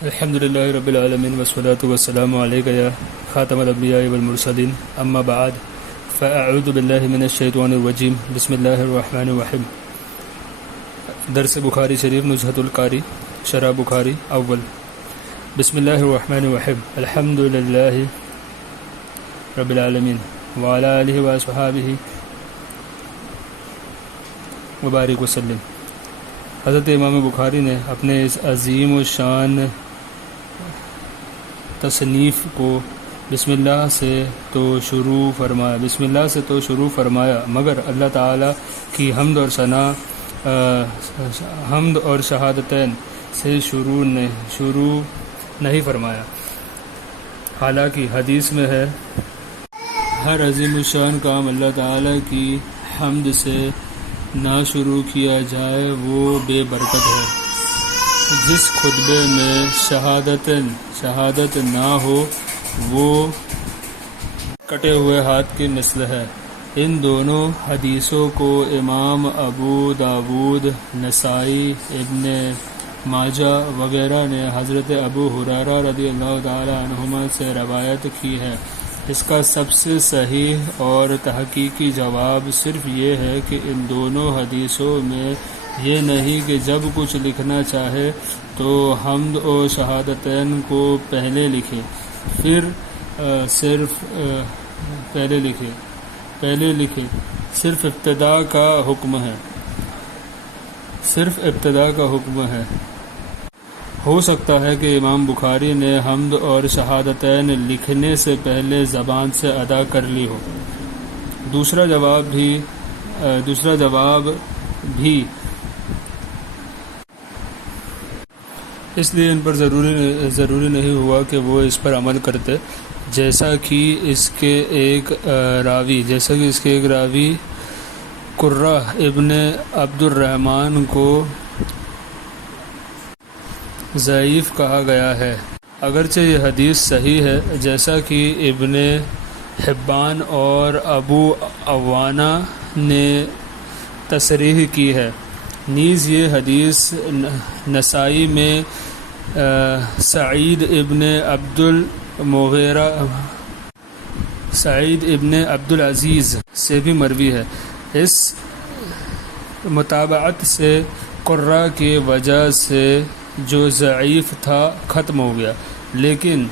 الحمد للہ رب العالمین والصلاة والسلام علیک یا خاتم الانبیاء والمرسلین اما بعد فاعوذ باللہ من الشیطان الرجیم بسم اللہ الرحمن الرحیم۔ درس بخاری شریف نزہۃ القاری شرح بخاری اول۔ بسم اللہ الرحمن الرحیم الحمد للہ رب العالمین وعلی آلہ واصحابہ وبارک وسلم۔ حضرت امام بخاری نے اپنے اس عظیم و شان تصنیف کو بسم اللہ سے تو شروع فرمایا مگر اللہ تعالیٰ کی حمد اور شہادتین سے شروع نہیں فرمایا۔ حالانکہ حدیث میں ہے ہر عظیم الشان کام اللہ تعالیٰ کی حمد سے نہ شروع کیا جائے وہ بے برکت ہے۔ جس خطبے میں شہادت نہ ہو وہ کٹے ہوئے ہاتھ کی مثل ہے۔ ان دونوں حدیثوں کو امام ابو داود، نسائی، ابن ماجہ وغیرہ نے حضرت ابو ہریرہ رضی اللہ تعالی عنہما سے روایت کی ہے۔ اس کا سب سے صحیح اور تحقیقی جواب صرف یہ ہے کہ ان دونوں حدیثوں میں یہ نہیں کہ جب کچھ لکھنا چاہے تو حمد و شہادتین کو پہلے لکھے، پھر صرف ابتدا کا حکم ہے۔ ہو سکتا ہے کہ امام بخاری نے حمد اور شہادتین لکھنے سے پہلے زبان سے ادا کر لی ہو۔ دوسرا جواب بھی اس لیے ان پر ضروری نہیں ہوا کہ وہ اس پر عمل کرتے، جیسا کہ اس کے ایک راوی قرہ ابن عبد الرحمن کو ضعیف کہا گیا ہے، اگرچہ یہ حدیث صحیح ہے جیسا کہ ابن حبان اور ابو عوانہ نے تصریح کی ہے۔ نیز یہ حدیث نسائی میں سعید ابن عبدالعزیز سے بھی مروی ہے۔ اس متابعت سے قرہ کی وجہ سے جو ضعیف تھا ختم ہو گیا، لیکن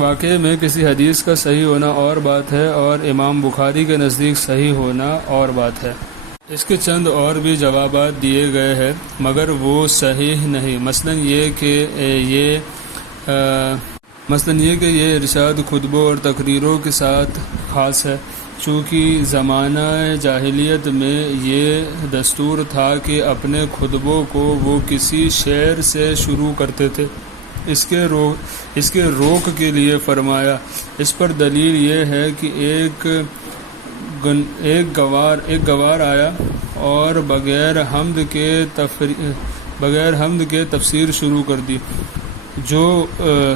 واقعے میں کسی حدیث کا صحیح ہونا اور بات ہے اور امام بخاری کے نزدیک صحیح ہونا اور بات ہے۔ اس کے چند اور بھی جوابات دیے گئے ہیں مگر وہ صحیح نہیں۔ مثلا یہ کہ یہ ارشاد خطبوں اور تقریروں کے ساتھ خاص ہے، چونکہ زمانہ جاہلیت میں یہ دستور تھا کہ اپنے خطبوں کو وہ کسی شعر سے شروع کرتے تھے۔ اس کے روک کے لیے فرمایا۔ اس پر دلیل یہ ہے کہ ایک گوار آیا اور بغیر حمد کے تفسیر شروع کر دی،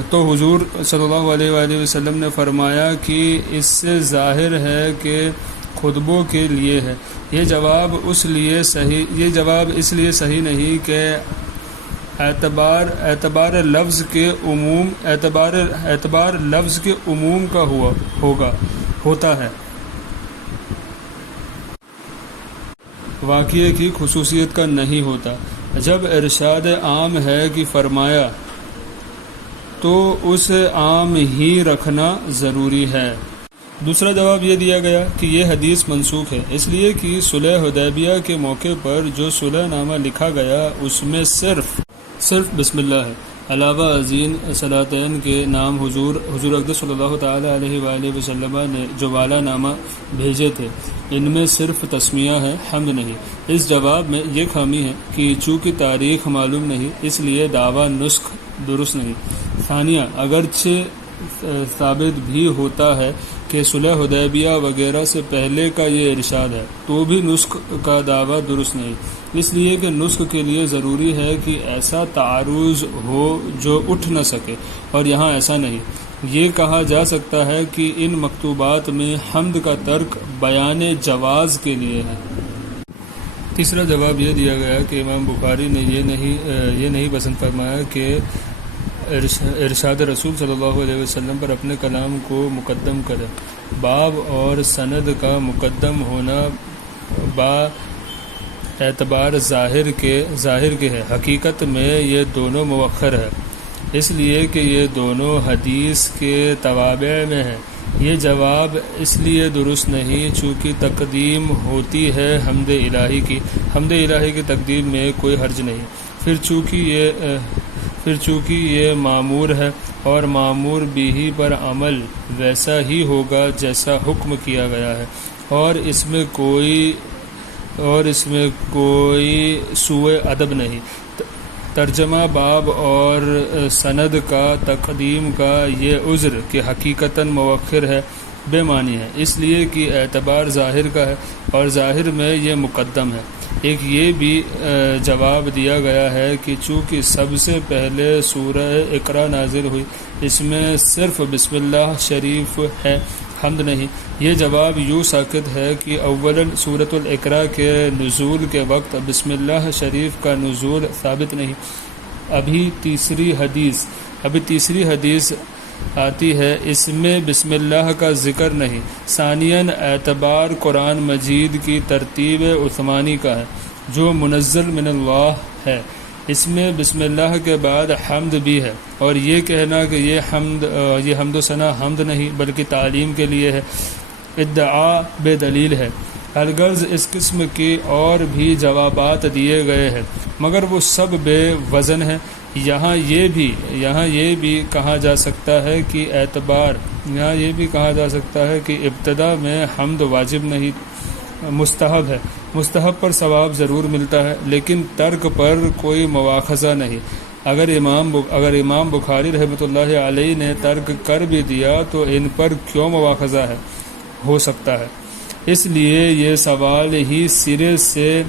تو حضور صلی اللہ علیہ وآلہ وسلم نے فرمایا کہ اس سے ظاہر ہے کہ خطبوں کے لیے ہے۔ یہ جواب اس لیے صحیح نہیں کہ اعتبار لفظ کے عموم کا ہوتا ہے، واقعے کی خصوصیت کا نہیں ہوتا۔ جب ارشاد عام ہے کہ فرمایا تو اسے عام ہی رکھنا ضروری ہے۔ دوسرا جواب یہ دیا گیا کہ یہ حدیث منسوخ ہے، اس لیے کہ صلح حدیبیہ کے موقع پر جو صلح نامہ لکھا گیا اس میں صرف بسم اللہ ہے، علاوہ ازین صلاتین کے نام حضور اقدس صلی اللہ تعالی علیہ وآلہ وسلم نے جو والا نامہ بھیجے تھے ان میں صرف تسمیہ ہے، حمد نہیں۔ اس جواب میں یہ خامی ہے کہ چونکہ تاریخ معلوم نہیں اس لیے دعویٰ نسخ درست نہیں۔ ثانیہ، اگرچہ ثابت بھی ہوتا ہے کہ صلح حدیبیہ وغیرہ سے پہلے کا یہ ارشاد ہے تو بھی نسخ کا دعویٰ درست نہیں، اس لیے کہ نسخ کے لیے ضروری ہے کہ ایسا تعارض ہو جو اٹھ نہ سکے، اور یہاں ایسا نہیں۔ یہ کہا جا سکتا ہے کہ ان مکتوبات میں حمد کا ترک بیان جواز کے لیے ہے۔ تیسرا جواب یہ دیا گیا کہ امام بخاری نے یہ نہیں پسند فرمایا کہ ارشاد رسول صلی اللہ علیہ وسلم پر اپنے کلام کو مقدم کرے۔ باب اور سند کا مقدم ہونا با اعتبار ظاہر کے ہے، حقیقت میں یہ دونوں مؤخر ہے، اس لیے کہ یہ دونوں حدیث کے توابع میں ہیں۔ یہ جواب اس لیے درست نہیں چونکہ تقدیم ہوتی ہے حمد الہی کی تقدیم میں کوئی حرج نہیں، پھر چونکہ یہ معمور ہے اور معمور بھی پر عمل ویسا ہی ہوگا جیسا حکم کیا گیا ہے، اور اس میں کوئی سوء ادب نہیں۔ ترجمہ باب اور سند کا تقدیم کا یہ عذر کہ حقیقتاً مؤخر ہے بے معنی ہے، اس لیے کہ اعتبار ظاہر کا ہے اور ظاہر میں یہ مقدم ہے۔ ایک یہ بھی جواب دیا گیا ہے کہ چونکہ سب سے پہلے سورہ اقرا نازل ہوئی، اس میں صرف بسم اللہ شریف ہے، حمد نہیں۔ یہ جواب یوں ساکت ہے کہ اولاً سورۃ الاقرا کے نزول کے وقت بسم اللہ شریف کا نزول ثابت نہیں، ابھی تیسری حدیث آتی ہے، اس میں بسم اللہ کا ذکر نہیں۔ ثانیاً اعتبار قرآن مجید کی ترتیب عثمانی کا ہے جو منزل من اللہ ہے، اس میں بسم اللہ کے بعد حمد بھی ہے، اور یہ کہنا کہ یہ حمد و ثنا حمد نہیں بلکہ تعلیم کے لیے ہے، ادعا بے دلیل ہے۔ الغرض اس قسم کی اور بھی جوابات دیے گئے ہیں مگر وہ سب بے وزن ہیں۔ یہاں یہ بھی کہا جا سکتا ہے کہ ابتدا میں حمد واجب نہیں، مستحب ہے، مستحب پر ثواب ضرور ملتا ہے لیکن ترک پر کوئی مواخذہ نہیں۔ اگر امام بخاری رحمۃ اللہ علیہ نے ترک کر بھی دیا تو ان پر کیوں مواخذہ ہو سکتا ہے؟ اس لیے یہ سوال ہی سرے سے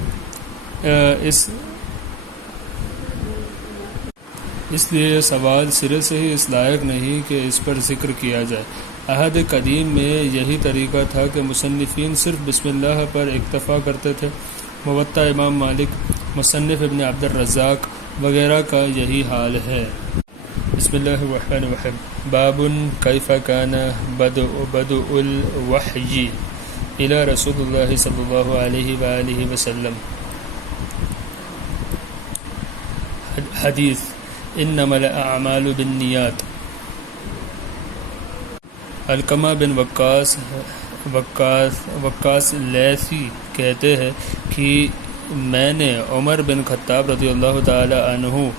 ہی اس لائق نہیں کہ اس پر ذکر کیا جائے۔ عہد قدیم میں یہی طریقہ تھا کہ مصنفین صرف بسم اللہ پر اکتفا کرتے تھے۔ موطا امام مالک، مصنف ابن عبد الرزاق وغیرہ کا یہی حال ہے۔ بسم اللہ الرحمن الرحیم۔ باب کیف کان بدء الوحی الی رسول اللہ صلی اللہ علیہ وآلہ وسلم۔ حدیث انما الاعمال بالنیات۔ علقمہ بن وقاص لیثی کہتے ہیں کہ میں نے عمر بن خطاب رضی اللہ تعالی عنہ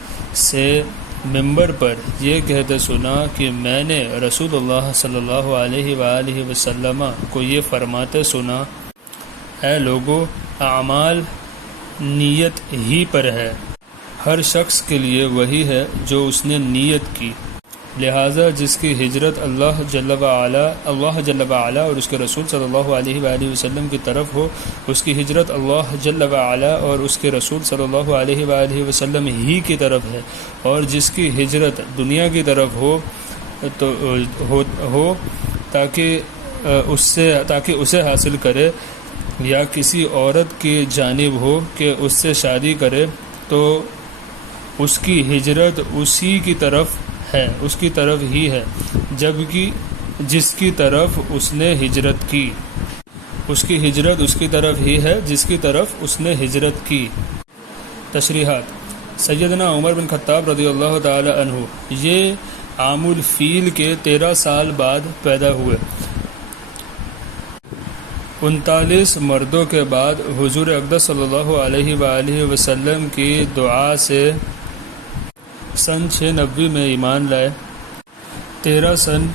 سے ممبر پر یہ کہتے سنا کہ میں نے رسول اللہ صلی اللہ علیہ وآلہ وسلم کو یہ فرماتے سنا، اے لوگو، اعمال نیت ہی پر ہے، ہر شخص کے لیے وہی ہے جو اس نے نیت کی، لہٰذا جس کی ہجرت اللہ جل وعلا اور اس کے رسول صلی اللہ علیہ وآلہ وسلم کی طرف ہو، اس کی ہجرت اللہ جل وعلا اور اس کے رسول صلی اللہ علیہ وآلہ وسلم ہی کی طرف ہے، اور جس کی ہجرت دنیا کی طرف ہو تاکہ اسے حاصل کرے، یا کسی عورت کی جانب ہو کہ اس سے شادی کرے، تو اس کی ہجرت اسی کی طرف ہے، اس کی طرف ہی ہے، جبکہ جس کی طرف اس نے ہجرت کی، اس کی ہجرت اس کی طرف ہی ہے جس کی طرف اس نے ہجرت کی۔ تشریحات۔ سیدنا عمر بن خطاب رضی اللہ تعالی عنہ یہ عام الفیل کے 13 سال بعد پیدا ہوئے۔ 39 مردوں کے بعد حضور اقدس صلی اللہ علیہ وآلہ وسلم کی دعا سے سن 690 میں ایمان لائے۔ 13 سن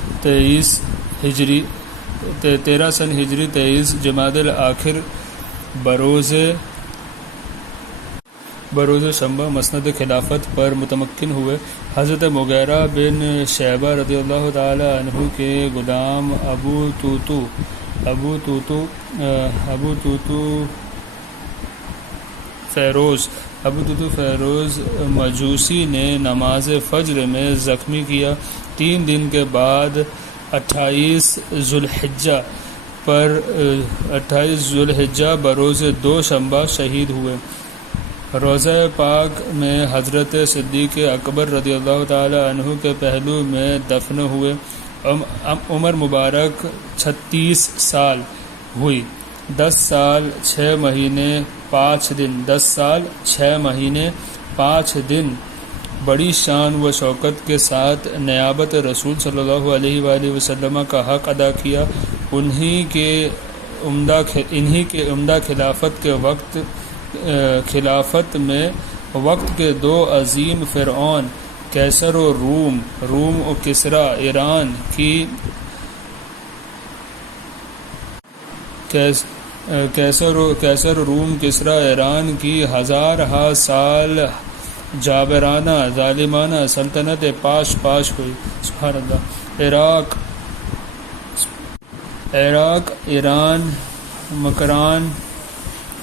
ہجری 23 جمادی الآخر بروز شنبہ مسند خلافت پر متمکن ہوئے۔ حضرت مغیرہ بن شعبہ رضی اللہ تعالی عنہ کے غلام ابو توتو فیروز مجوسی نے نماز فجر میں زخمی کیا۔ 3 دن کے بعد 28 ذوالحجہ پر 28 ذوالحجہ بروز دوشنبہ شہید ہوئے۔ روضہ پاک میں حضرت صدیق اکبر رضی اللہ تعالی عنہ کے پہلو میں دفن ہوئے۔ عمر مبارک 36 سال ہوئی، 10 سال 6 مہینے 5 دن 10 سال 6 مہینے 5 دن بڑی شان و شوکت کے ساتھ نیابت رسول صلی اللہ علیہ وآلہ وسلم کا حق ادا کیا۔ انہی کے عمدہ خلافت میں وقت کے 2 عظیم فرعون کیسر و روم و کسرا ایران کی کیسر روم کسرا ایران کی ہزارہا سال جابرانہ ظالمانہ سلطنت پاش ہوئی۔ سبحان اللہ۔ عراق، ایران، مکران،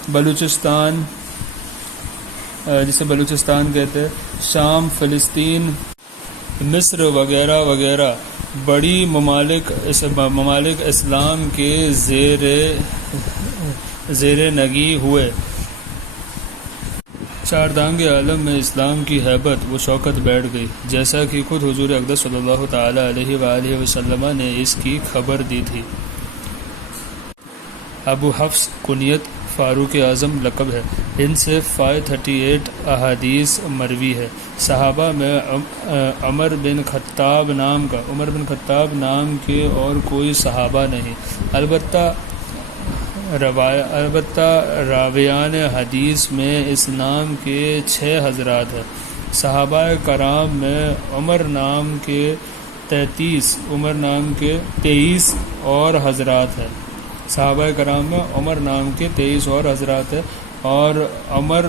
بلوچستان جسے بلوچستان کہتے ہیں، شام، فلسطین، مصر وغیرہ وغیرہ بڑی ممالک اسلام کے زیر نگی ہوئے۔ چاردانگ عالم میں اسلام کی ہیبت و شوکت بیٹھ گئی، جیسا کہ خود حضور اقدس صلی اللہ تعالی علیہ وآلہ وسلم نے اس کی خبر دی تھی۔ ابو حفص کنیت فاروق اعظم لقب ہے، ان سے 538 احادیث مروی ہے۔ صحابہ میں عمر بن خطاب نام کے اور کوئی صحابہ نہیں، البتہ راویان حدیث میں اس نام کے 6 حضرات ہیں۔ صحابہ کرام میں عمر نام کے 23 اور حضرات ہیں۔ صحابہ کرام میں عمر نام کے 23 اور حضرات ہیں، اور عمر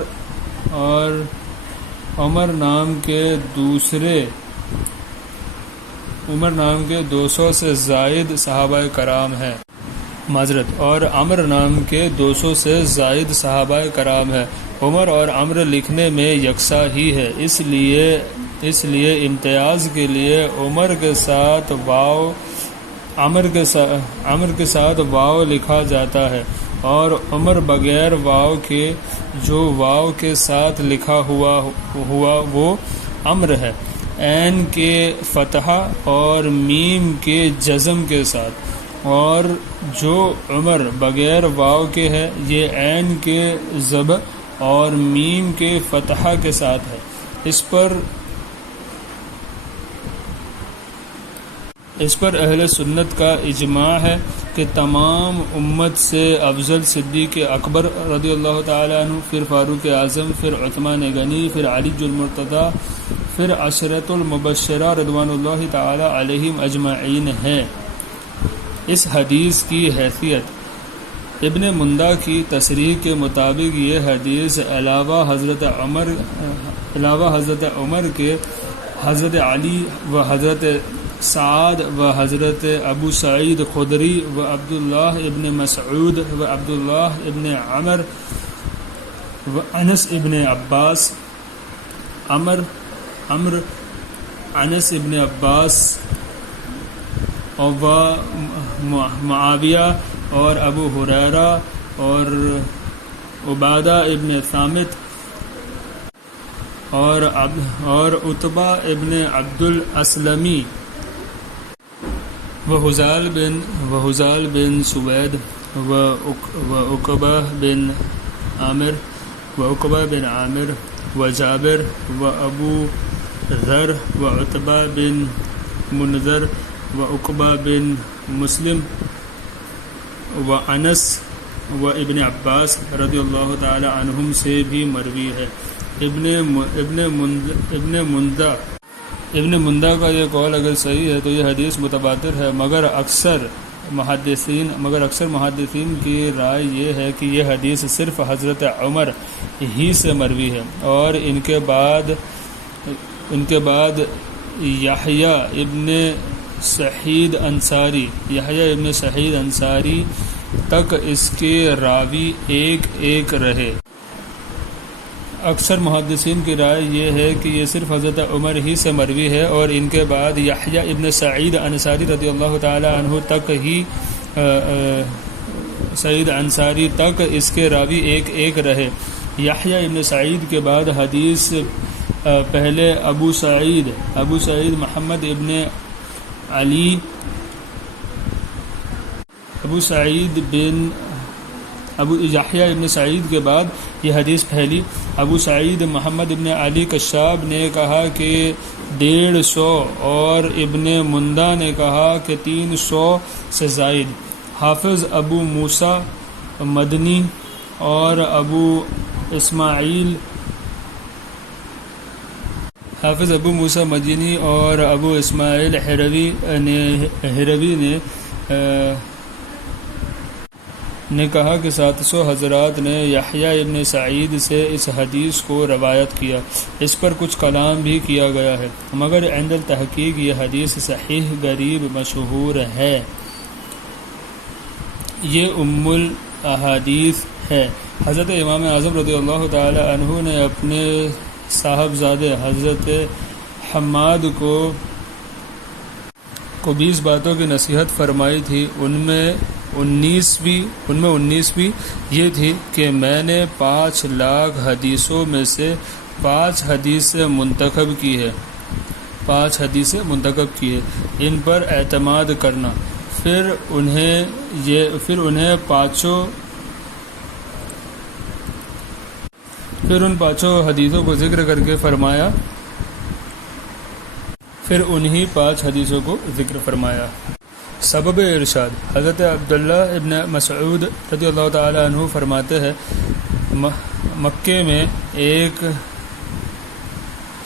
نام کے 200 سے زائد صحابہ کرام ہیں، اور عمر نام کے 200 سے زائد صحابہ کرام ہیں۔ عمر اور عمر لکھنے میں یکساں ہی ہے، اس لیے امتیاز کے لیے عمر کے ساتھ واو لکھا جاتا ہے، اور عمر بغیر واو کے جو واو کے ساتھ لکھا ہوا وہ عمر ہے، عین کے فتحہ اور میم کے جزم کے ساتھ، اور جو عمر بغیر واو کے ہے یہ عین کے ضبط اور میم کے فتحہ کے ساتھ ہے۔ اس پر اہل سنت کا اجماع ہے کہ تمام امت سے افضل صدیق اکبر رضی اللہ تعالیٰ عنہ، پھر فاروق اعظم، پھر عثمان غنی، پھر علی المرتضیٰ، پھر عشرۃ المبشرہ رضوان اللہ تعالیٰ علیہم اجمعین ہیں۔ اس حدیث کی حیثیت ابن مندہ کی تصریح کے مطابق یہ حدیث علاوہ حضرت عمر کے حضرت علی و حضرت سعد و حضرت ابو سعید خدری و عبداللہ ابن مسعود و عبداللہ ابن عمر و انس ابن عباس انس ابن عباس و معاویہ اور ابو ہریرہ اور عبادہ ابن ثامت اور عتبہ ابن عبد الاسلمی وحزال بن سوید وعقبہ بن عامر وجابر وابو ذر وعتبہ بن منذر وعقبہ بن مسلم وانس و ابن عباس رضی اللہ تعالی عنہم سے بھی مروی ہے۔ ابن مندہ کا یہ قول اگر صحیح ہے تو یہ حدیث متواتر ہے، مگر اکثر محدثین کی رائے یہ ہے کہ یہ حدیث صرف حضرت عمر ہی سے مروی ہے، اور ان کے بعد یحییٰ ابن سعید انصاری تک اس کے راوی ایک رہے۔ اکثر محدثین کی رائے یہ ہے کہ یہ صرف حضرت عمر ہی سے مروی ہے، اور ان کے بعد یحییٰ ابن سعید انصاری رضی اللہ تعالی عنہ تک ہی سعید انصاری تک اس کے راوی ایک ایک رہے۔ یحییٰ ابن سعید کے بعد حدیث پہلے ابو سعید محمد ابن علی یحییٰ ابن سعید کے بعد یہ حدیث پھیلی۔ ابو سعید محمد ابن علی کشاب نے کہا کہ 150 اور ابن مندہ نے کہا کہ 300 سے زائد۔ حافظ ابو موسیٰ مدنی اور ابو اسماعیل ہروی نے کہا کہ 700 حضرات نے یحییٰ ابن سعید سے اس حدیث کو روایت کیا۔ اس پر کچھ کلام بھی کیا گیا ہے، مگر عند التحقیق یہ حدیث صحیح غریب مشہور ہے۔ یہ ام الاحادیث ہے۔ حضرت امام اعظم رضی اللہ تعالی عنہ نے اپنے صاحبزادے حضرت حماد کو 20 باتوں کی نصیحت فرمائی تھی۔ ان میں 19ویں یہ تھی کہ میں نے 5 لاکھ حدیثوں میں سے 5 حدیثیں منتخب کی ہے، ان پر اعتماد کرنا۔ پھر ان پانچوں حدیثوں کو ذکر کر کے فرمایا، سبب ارشاد۔ حضرت عبداللہ ابن مسعود رضی اللہ تعالی عنہ فرماتے ہیں، مکے میں ایک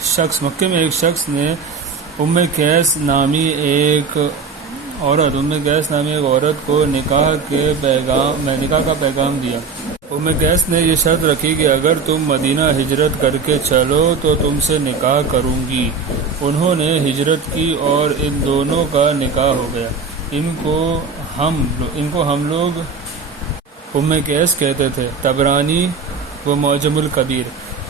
شخص نے ام قیس نامی ایک عورت کو نکاح کا پیغام دیا۔ ام قیس نے یہ شرط رکھی کہ اگر تم مدینہ ہجرت کر کے چلو تو تم سے نکاح کروں گی۔ انہوں نے ہجرت کی اور ان دونوں کا نکاح ہو گیا۔ ان کو ہم لوگ ام قیس کہتے تھے۔ طبرانی و معجم الکبیر۔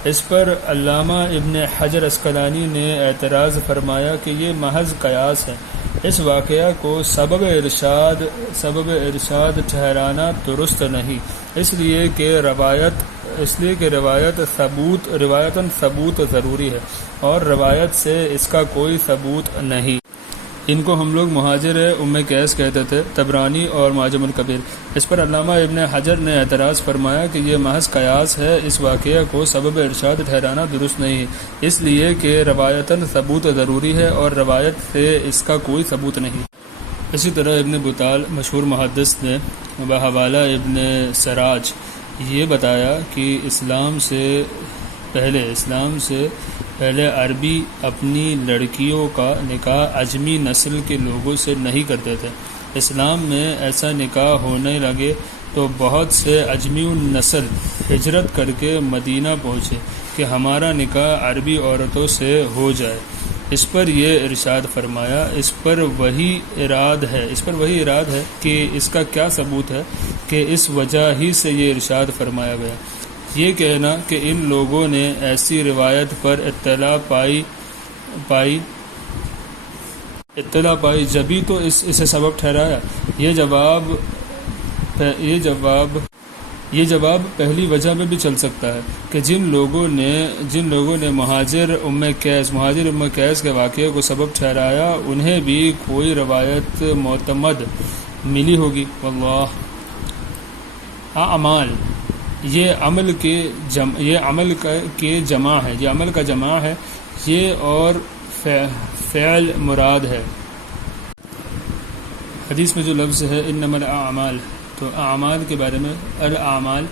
اس پر علامہ ابن حجر عسقلانی نے اعتراض فرمایا کہ یہ محض قیاس ہے، اس واقعہ کو سبب ارشاد ٹھہرانا درست نہیں، اس لیے کہ روایتاً ثبوت ضروری ہے اور روایت سے اس کا کوئی ثبوت نہیں۔ ان کو ہم لوگ مہاجر ام قیس کہتے تھے۔ طبرانی اور معجم الکبیر۔ اس پر علامہ ابن حجر نے اعتراض فرمایا کہ یہ محض قیاس ہے، اس واقعہ کو سبب ارشاد ٹھہرانا درست نہیں، اس لیے کہ روایتاً ثبوت ضروری ہے اور روایت سے اس کا کوئی ثبوت نہیں۔ اسی طرح ابن بطال مشہور محدث نے بحوالہ ابن سراج یہ بتایا کہ اسلام سے پہلے عربی اپنی لڑکیوں کا نکاح اجمی نسل کے لوگوں سے نہیں کرتے تھے۔ اسلام میں ایسا نکاح ہونے لگے تو بہت سے اجمی النسل ہجرت کر کے مدینہ پہنچے کہ ہمارا نکاح عربی عورتوں سے ہو جائے۔ اس پر یہ ارشاد فرمایا، اس پر وہی اراد ہے کہ اس کا کیا ثبوت ہے کہ اس وجہ ہی سے یہ ارشاد فرمایا گیا۔ یہ کہنا کہ ان لوگوں نے ایسی روایت پر اطلاع پائی جبھی تو اسے سبب ٹھہرایا۔ یہ جواب پہلی وجہ میں بھی چل سکتا ہے کہ جن لوگوں نے مہاجر ام قیس کے واقعے کو سبب ٹھہرایا انہیں بھی کوئی روایت معتمد ملی ہوگی۔ واللہ اعمال، یہ عمل کا جمع ہے، یہ اور فعل مراد ہے۔ حدیث میں جو لفظ ہے انما الاعمال، تو اعمال کے بارے میں الاعمال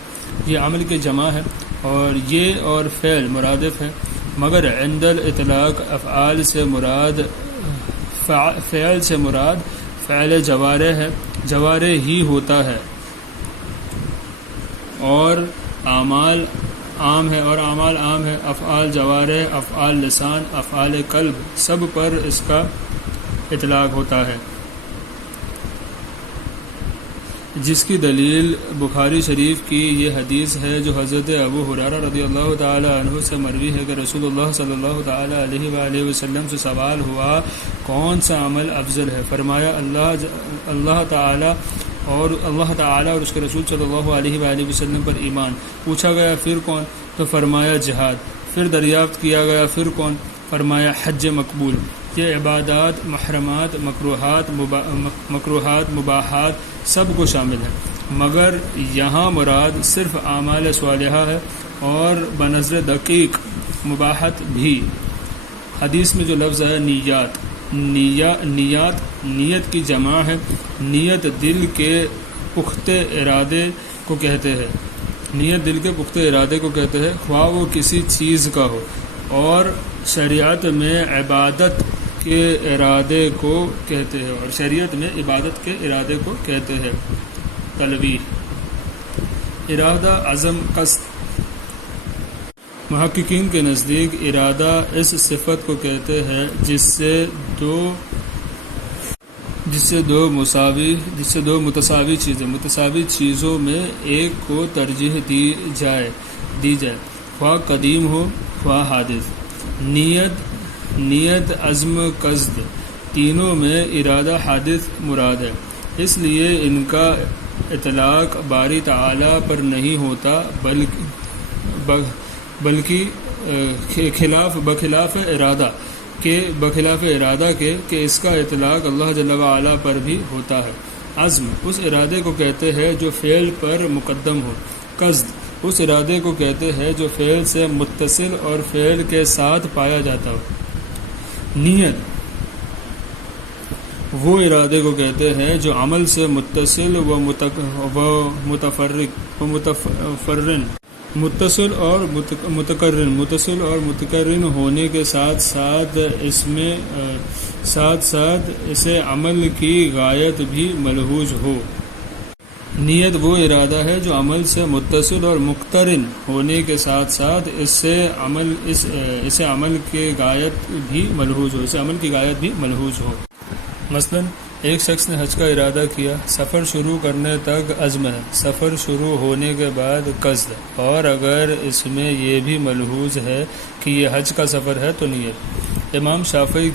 یہ عمل کے جمع ہے اور یہ اور فعل مرادف ہے، مگر عند الاطلاق افعال سے مراد فعل جوارح ہے، جوارح ہی ہوتا ہے، اور اعمال عام ہے افعال جوارح، افعال لسان، افعال قلب سب پر اس کا اطلاق ہوتا ہے، جس کی دلیل بخاری شریف کی یہ حدیث ہے جو حضرت ابو ہریرہ رضی اللہ تعالی عنہ سے مروی ہے کہ رسول اللہ صلی اللہ تعالی علیہ وآلہ وسلم سے سوال ہوا کون سا عمل افضل ہے؟ فرمایا اللہ تعالی اور اللہ تعالیٰ اور اس کے رسول صلی اللہ علیہ وآلہ وسلم پر ایمان۔ پوچھا گیا پھر کون؟ تو فرمایا جہاد۔ پھر دریافت کیا گیا پھر کون؟ فرمایا حج مقبول۔ یہ عبادات، محرمات، مکروہات، مباحات سب کو شامل ہے، مگر یہاں مراد صرف اعمال صالحہ ہے اور بنظر دقیق مباحت بھی۔ حدیث میں جو لفظ ہے نیت کی جمع ہے۔ نیت دل کے پختہ ارادے کو کہتے ہیں، نیت دل کے پختہ ارادے کو کہتے ہیں، خواہ وہ کسی چیز کا ہو، اور شریعت میں عبادت کے ارادے کو کہتے ہیں، اور شریعت میں عبادت کے ارادے کو کہتے ہیں۔ تلویح، ارادہ، عزم، قصد۔ محققین کے نزدیک ارادہ اس صفت کو کہتے ہیں جس سے دو متساوی چیزوں میں ایک کو ترجیح دی جائے، خواہ قدیم ہو خواہ حادث۔ نیت، عزم، قصد، تینوں میں ارادہ حادث مراد ہے، اس لیے ان کا اطلاق باری تعالیٰ پر نہیں ہوتا، بلکہ بخلاف ارادہ کے کہ اس کا اطلاق اللہ جل وعلا پر بھی ہوتا ہے۔ عزم اس ارادے کو کہتے ہیں جو فعل پر مقدم ہو۔ قصد اس ارادے کو کہتے ہیں جو فعل سے متصل اور فعل کے ساتھ پایا جاتا ہو۔ نیت وہ ارادے کو کہتے ہیں جو عمل سے متصل و متصل اور متقرن ہونے کے ساتھ ساتھ اسے عمل کی غایت بھی ملحوظ ہو۔ نیت وہ ارادہ ہے جو عمل سے متصل اور مقترن ہونے کے ساتھ ساتھ اسے عمل کی غایت بھی ملحوظ ہو۔ مثلا ایک شخص نے حج کا ارادہ کیا، سفر شروع کرنے تک عزم ہے، سفر شروع ہونے کے بعد قصد ہے، اور اگر اس میں یہ بھی ملحوظ ہے کہ یہ حج کا سفر ہے تو نیت۔ امام شافعی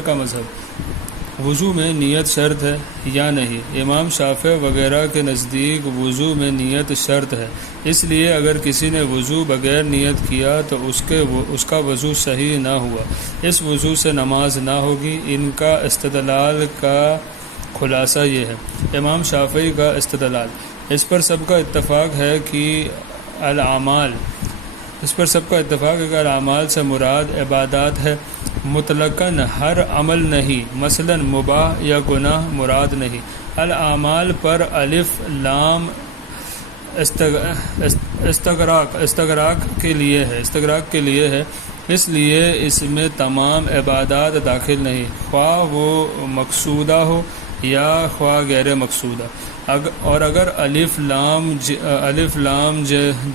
کا مذہب، وضو میں نیت شرط ہے یا نہیں؟ امام شافعی وغیرہ کے نزدیک وضو میں نیت شرط ہے، اس لیے اگر کسی نے وضو بغیر نیت کیا تو اس کا وضو صحیح نہ ہوا، اس وضو سے نماز نہ ہوگی۔ ان کا استدلال کا خلاصہ یہ ہے، امام شافعی کا استدلال، اس پر سب کا اتفاق ہے کہ الاعمال سے مراد عبادات ہے، مطلقاً ہر عمل نہیں، مثلا مباح یا گناہ مراد نہیں۔ الاعمال پر الف لام استغراق کے لیے ہے، اس لیے اس میں تمام عبادات داخل نہیں، خواہ وہ مقصودہ ہو یا خواہ غیر مقصودہ۔ اور اگر الف لام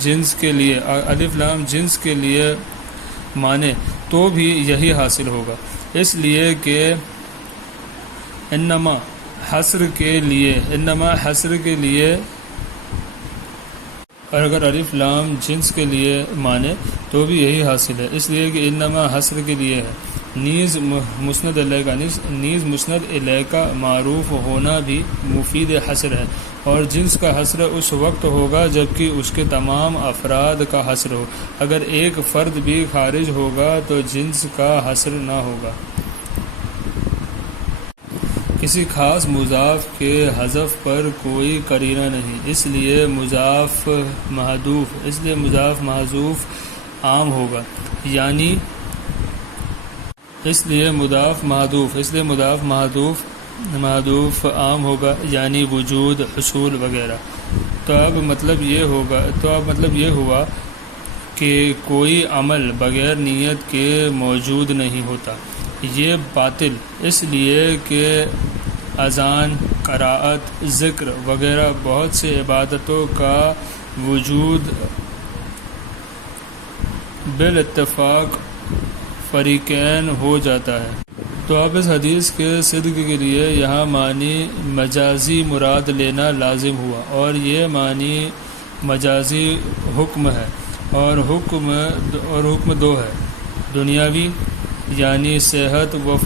جنس کے لیے مانے تو بھی یہی حاصل ہوگا، اس لیے کہ انما حصر کے لیے اور اگر الف لام جنس کے لیے مانے تو بھی یہی حاصل ہے، اس لیے کہ انما حصر کے لیے ہے۔ نیز مسند الیہ کا معروف ہونا بھی مفید حصر ہے، اور جنس کا حصر اس وقت ہوگا جبکہ اس کے تمام افراد کا حصر ہو، اگر ایک فرد بھی خارج ہوگا تو جنس کا حصر نہ ہوگا۔ کسی خاص مضاف کے حذف پر کوئی قرینہ نہیں، اس لیے مضاف محذوف عام ہوگا، یعنی اس لیے مضاف محذوف عام ہوگا، یعنی وجود، حصول وغیرہ۔ تو اب مطلب یہ ہوا کہ کوئی عمل بغیر نیت کے موجود نہیں ہوتا، یہ باطل، اس لیے کہ اذان، قرأت، ذکر وغیرہ بہت سے عبادتوں کا وجود بالاتفاق فریقین ہو جاتا ہے۔ تو اب اس حدیث کے صدق کے لیے یہاں معنی مجازی مراد لینا لازم ہوا، اور یہ معنی مجازی حکم ہے، اور حکم دو ہے، دنیاوی یعنی صحت و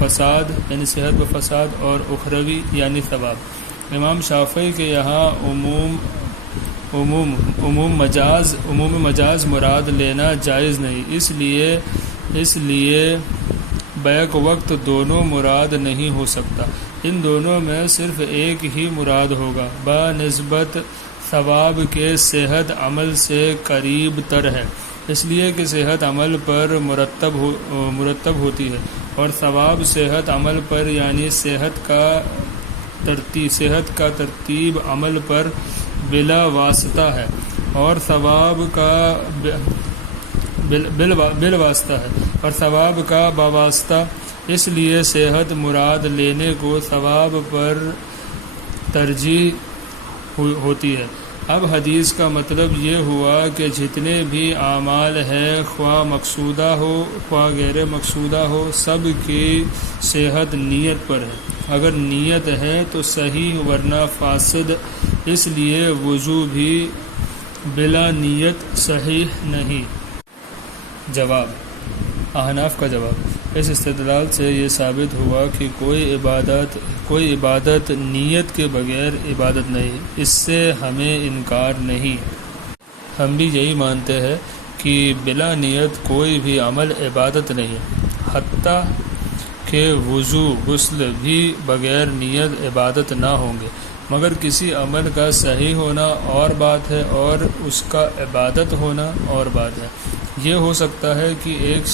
فساد اور اخروی یعنی ثواب۔ امام شافعی کے یہاں عموم مجاز مراد لینا جائز نہیں، اس لیے بیک وقت دونوں مراد نہیں ہو سکتا، ان دونوں میں صرف ایک ہی مراد ہوگا، بنسبت ثواب کے صحت عمل سے قریب تر ہے، اس لیے کہ صحت عمل پر مرتب ہوتی ہے، اور ثواب صحت عمل پر یعنی صحت کا ترتیب عمل پر بلا واسطہ ہے، اور ثواب کا بالواسطہ ہے، اور ثواب کا باواسطہ، اس لیے صحت مراد لینے کو ثواب پر ترجیح ہوتی ہے۔ اب حدیث کا مطلب یہ ہوا کہ جتنے بھی اعمال ہیں، خواہ مقصودہ ہو خواہ غیر مقصودہ ہو، سب کی صحت نیت پر ہے، اگر نیت ہے تو صحیح ورنہ فاسد، اس لیے وضو بھی بلا نیت صحیح نہیں۔ جواب، احناف کا جواب، اس استدلال سے یہ ثابت ہوا کہ کوئی عبادت نیت کے بغیر عبادت نہیں، اس سے ہمیں انکار نہیں، ہم بھی یہی مانتے ہیں کہ بلا نیت کوئی بھی عمل عبادت نہیں، حتیٰ کہ وضو غسل بھی بغیر نیت عبادت نہ ہوں گے، مگر کسی عمل کا صحیح ہونا اور بات ہے اور اس کا عبادت ہونا اور بات ہے۔ یہ ہو سکتا ہے کہ ایک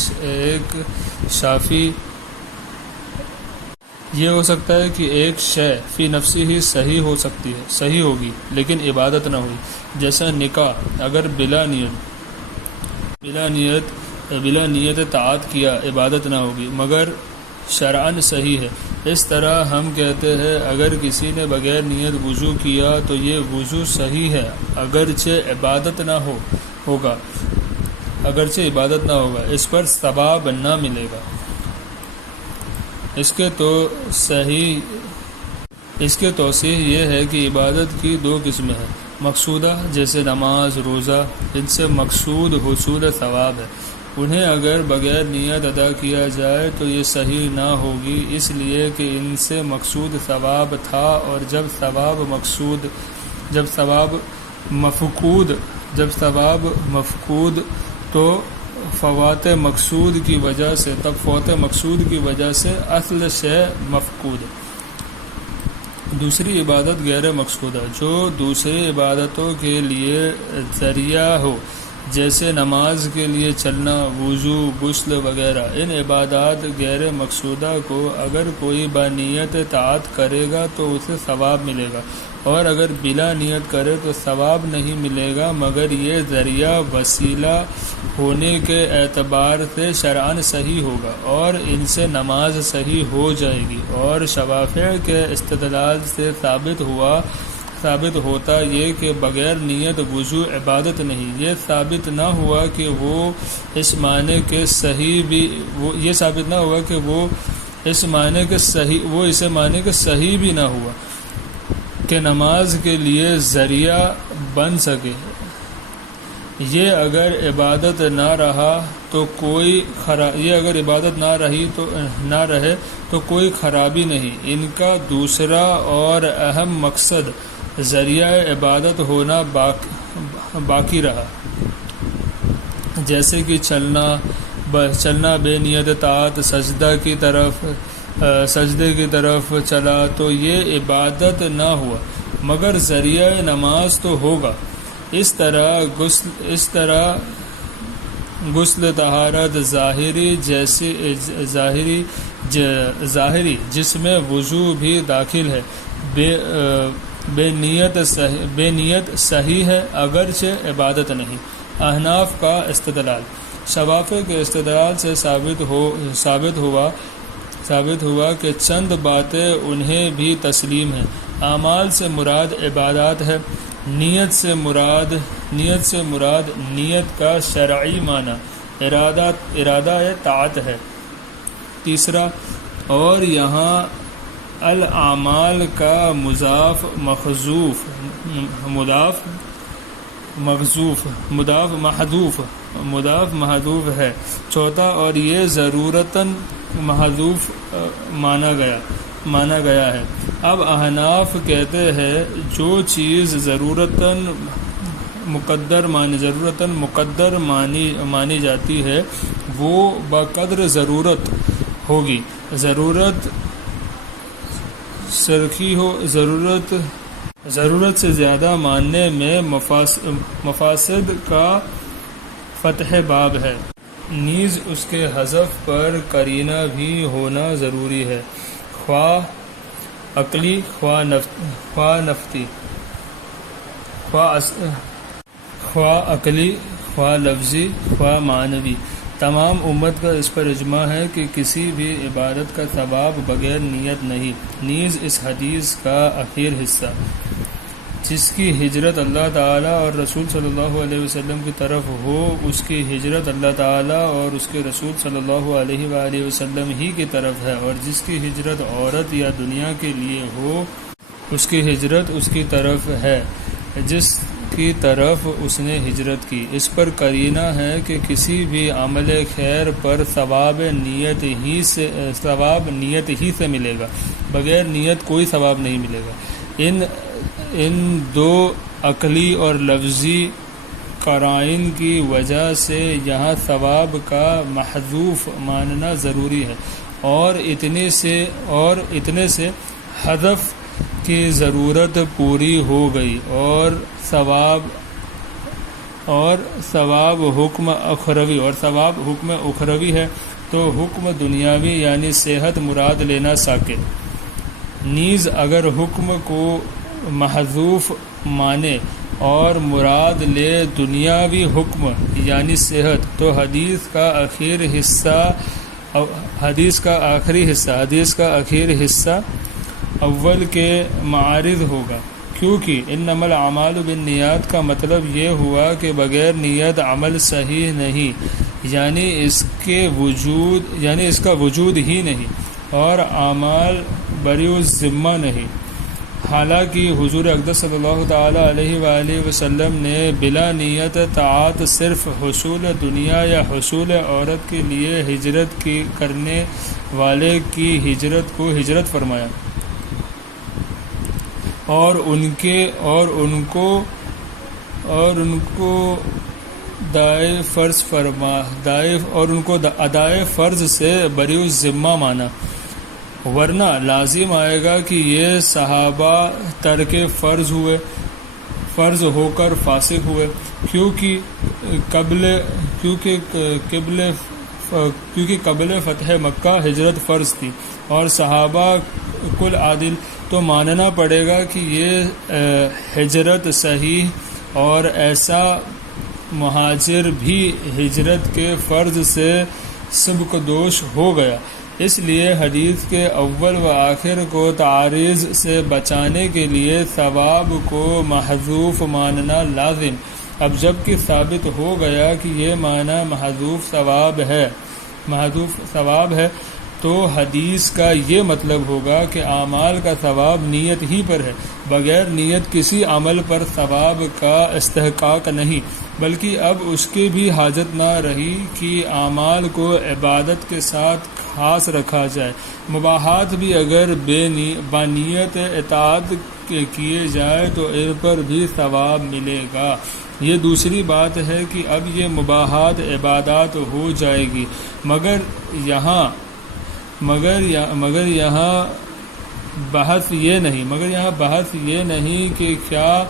شے فی نفسی ہی صحیح ہوگی لیکن عبادت نہ ہوئی، جیسا نکاح اگر بلا نیت طاعت کیا عبادت نہ ہوگی مگر شرعاً صحیح ہے۔ اس طرح ہم کہتے ہیں اگر کسی نے بغیر نیت وضو کیا تو یہ وضو صحیح ہے اگرچہ عبادت نہ ہوگا، اس پر ثواب نہ ملے گا۔ اس کے توضیح یہ ہے کہ عبادت کی دو قسمیں ہیں، مقصودہ جیسے نماز روزہ، ان سے مقصود حصول ثواب ہے، انہیں اگر بغیر نیت ادا کیا جائے تو یہ صحیح نہ ہوگی، اس لیے کہ ان سے مقصود ثواب تھا، اور جب ثواب مفقود تو فوت مقصود کی وجہ سے اصل شے مفقود۔ دوسری عبادت غیر مقصودہ جو دوسری عبادتوں کے لیے ذریعہ ہو، جیسے نماز کے لیے چلنا، وضو، غسل وغیرہ، ان عبادات غیر مقصودہ کو اگر کوئی بنیت طاعت کرے گا تو اسے ثواب ملے گا، اور اگر بلا نیت کرے تو ثواب نہیں ملے گا، مگر یہ ذریعہ وسیلہ ہونے کے اعتبار سے شرعاً صحیح ہوگا، اور ان سے نماز صحیح ہو جائے گی، اور شوافع کے استدلال سے ثابت ہوتا یہ کہ بغیر نیت وضو عبادت نہیں، یہ ثابت نہ ہوا کہ وہ اس معنی کے صحیح بھی نہ ہوا کہ نماز کے لیے ذریعہ بن سکے، یہ اگر عبادت نہ رہے تو کوئی خرابی نہیں، ان کا دوسرا اور اہم مقصد ذریعہ عبادت ہونا باقی رہا، جیسے کہ چلنا بے نیت طاعت، سجدے کی طرف چلا تو یہ عبادت نہ ہوا، مگر ذریعہ نماز تو ہوگا۔ اس طرح غسل طہارت ظاہری جس میں وضو بھی داخل ہے، بے نیت صحیح ہے اگرچہ عبادت نہیں۔ احناف کا استدلال، شوافع کے استدلال سے ثابت ہوا کہ چند باتیں انہیں بھی تسلیم ہیں، اعمال سے مراد عبادات ہے، نیت سے مراد نیت کا شرعی معنی ارادہ طاعت ہے۔ تیسرا، اور یہاں الاعمال کا مضاف محذوف ہے۔ چوتھا، اور یہ ضرورتاً محذوف مانا گیا، مانا گیا ہے۔ اب احناف کہتے ہیں جو چیز ضرورتاً مقدر مانی جاتی ہے وہ بقدر ضرورت ہوگی، ضرورت سرخی ہو، ضرورت سے زیادہ ماننے میں مفاسد کا فتح باب ہے، نیز اس کے حذف پر قرینہ بھی ہونا ضروری ہے، خواہ عقلی خواہ نفتی، خواہ عقلی خواہ لفظی خواہ معنوی۔ تمام امت کا اس پر اجماع ہے کہ کسی بھی عبادت کا ثواب بغیر نیت نہیں۔ نیز اس حدیث کا آخر حصہ جس کی ہجرت اللہ تعالیٰ اور رسول صلی اللہ علیہ وسلم کی طرف ہو، اس کی ہجرت اللہ تعالیٰ اور اس کے رسول صلی اللہ علیہ وآلہ وسلم ہی کی طرف ہے، اور جس کی ہجرت عورت یا دنیا کے لیے ہو اس کی ہجرت اس کی طرف ہے جس کی طرف اس نے ہجرت کی۔ اس پر قرینہ ہے کہ کسی بھی عمل خیر پر ثواب نیت ہی سے ملے گا، بغیر نیت کوئی ثواب نہیں ملے گا۔ ان دو عقلی اور لفظی قرائن کی وجہ سے یہاں ثواب کا محذوف ماننا ضروری ہے، اور اتنے سے حذف کی ضرورت پوری ہو گئی، اور ثواب حکم اخروی ہے تو حکم دنیاوی یعنی صحت مراد لینا ساکت۔ نیز اگر حکم کو محذوف مانے اور مراد لے دنیاوی حکم یعنی صحت، تو حدیث کا آخری حصہ اول کے معارض ہوگا، کیونکہ انما الاعمال بالنیات کا مطلب یہ ہوا کہ بغیر نیت عمل صحیح نہیں، یعنی اس کا وجود ہی نہیں، اور اعمال بری الذمہ نہیں۔ حالانکہ حضور اقدس صلی اللہ تعالیٰ علیہ وآلہ وسلم نے بلا نیت طاعت صرف حصول دنیا یا حصول عورت کے لیے ہجرت کرنے والے کی ہجرت کو ہجرت فرمایا، اور ان کو ادائے فرض سے بری الذمہ مانا، ورنہ لازم آئے گا کہ یہ صحابہ ترک فرض ہو کر فاسق ہوئے، کیونکہ قبل فتح مکہ ہجرت فرض تھی اور صحابہ کل عادل، تو ماننا پڑے گا کہ یہ ہجرت صحیح، اور ایسا مہاجر بھی ہجرت کے فرض سے سبکدوش ہو گیا۔ اس لیے حدیث کے اول و آخر کو تعارض سے بچانے کے لیے ثواب کو محذوف ماننا لازم۔ اب جب کہ ثابت ہو گیا کہ یہ معنی محذوف ثواب ہے، تو حدیث کا یہ مطلب ہوگا کہ اعمال کا ثواب نیت ہی پر ہے، بغیر نیت کسی عمل پر ثواب کا استحقاق نہیں، بلکہ اب اس کی بھی حاجت نہ رہی کہ اعمال کو عبادت کے ساتھ خاص رکھا جائے۔ مباحات بھی اگر بانیت اطاعت کیے جائے تو ان پر بھی ثواب ملے گا۔ یہ دوسری بات ہے کہ اب یہ مباحات عبادات ہو جائے گی، مگر یہاں بحث یہ نہیں کہ کیا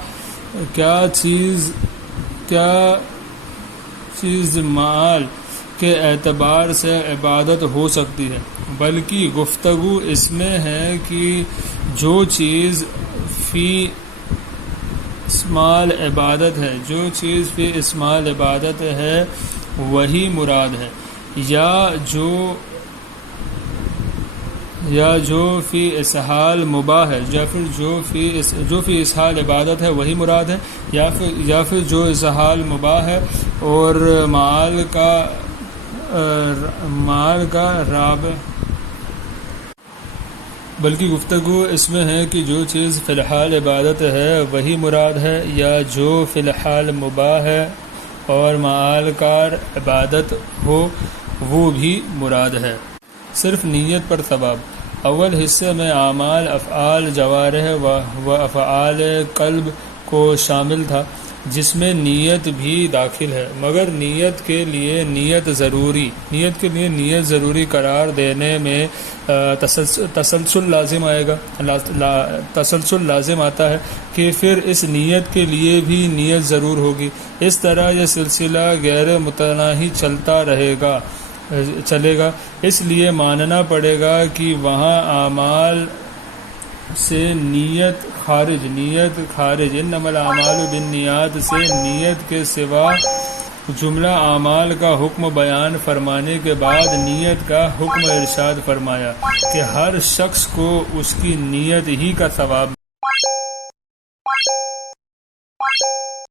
چیز معال کے اعتبار سے عبادت ہو سکتی ہے، بلکہ گفتگو اس میں ہے کہ جو چیز فی اسمال عبادت ہے وہی مراد ہے، یا جو فی اسحال مباح ہے، یا پھر جو فی اسحال عبادت ہے وہی مراد ہے، یا پھر جو اسحال مباح ہے اور معال کا رابع، بلکہ گفتگو اس میں ہے کہ جو چیز فی الحال عبادت ہے وہی مراد ہے، یا جو فی الحال مباح ہے اور معال کا عبادت ہو وہ بھی مراد ہے۔ صرف نیت پر ثواب۔ اول حصے میں اعمال افعال جوارح و افعال قلب کو شامل تھا، جس میں نیت بھی داخل ہے، مگر نیت کے لیے نیت ضروری قرار دینے میں تسلسل لازم آئے گا، تسلسل لازم آتا ہے کہ پھر اس نیت کے لیے بھی نیت ضرور ہوگی۔ اس طرح یہ سلسلہ غیر متناہی چلے گا، اس لیے ماننا پڑے گا کہ وہاں اعمال سے نیت خارج انما الاعمال بالنیات سے نیت کے سوا جملہ اعمال کا حکم بیان فرمانے کے بعد نیت کا حکم ارشاد فرمایا کہ ہر شخص کو اس کی نیت ہی کا ثواب